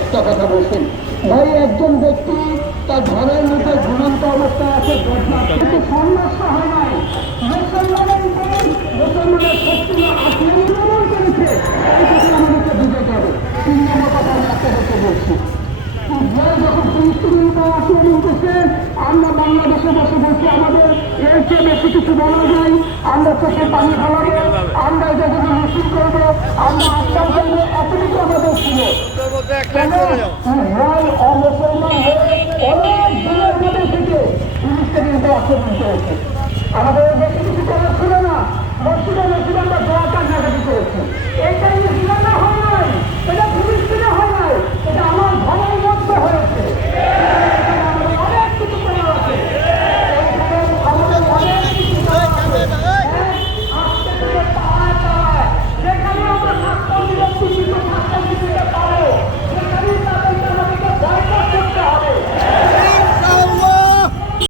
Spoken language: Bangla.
একটা কথা বলছেন ভাই, একজন ব্যক্তি তার ঘরের মধ্যে ঘুমন্ত অবস্থায় আছে, সমস্যা হয় নাই, মুসলমানের উপর মুসলমানের শক্তি আক্রমণ করেছে, এই কথা আমাদেরকে বুঝতে হবে। 3 নম্বর কথা আমি একটা কথা বলছি, যখন ফিলিস্তিনের উপর আক্রমণ করছে, আমরা বাংলাদেশে বসে বলছি আমাদের এর চেয়ে বেশি কিছু বলা যায়, আমরা চোখে পানি ফেলাবো, আমরা যখন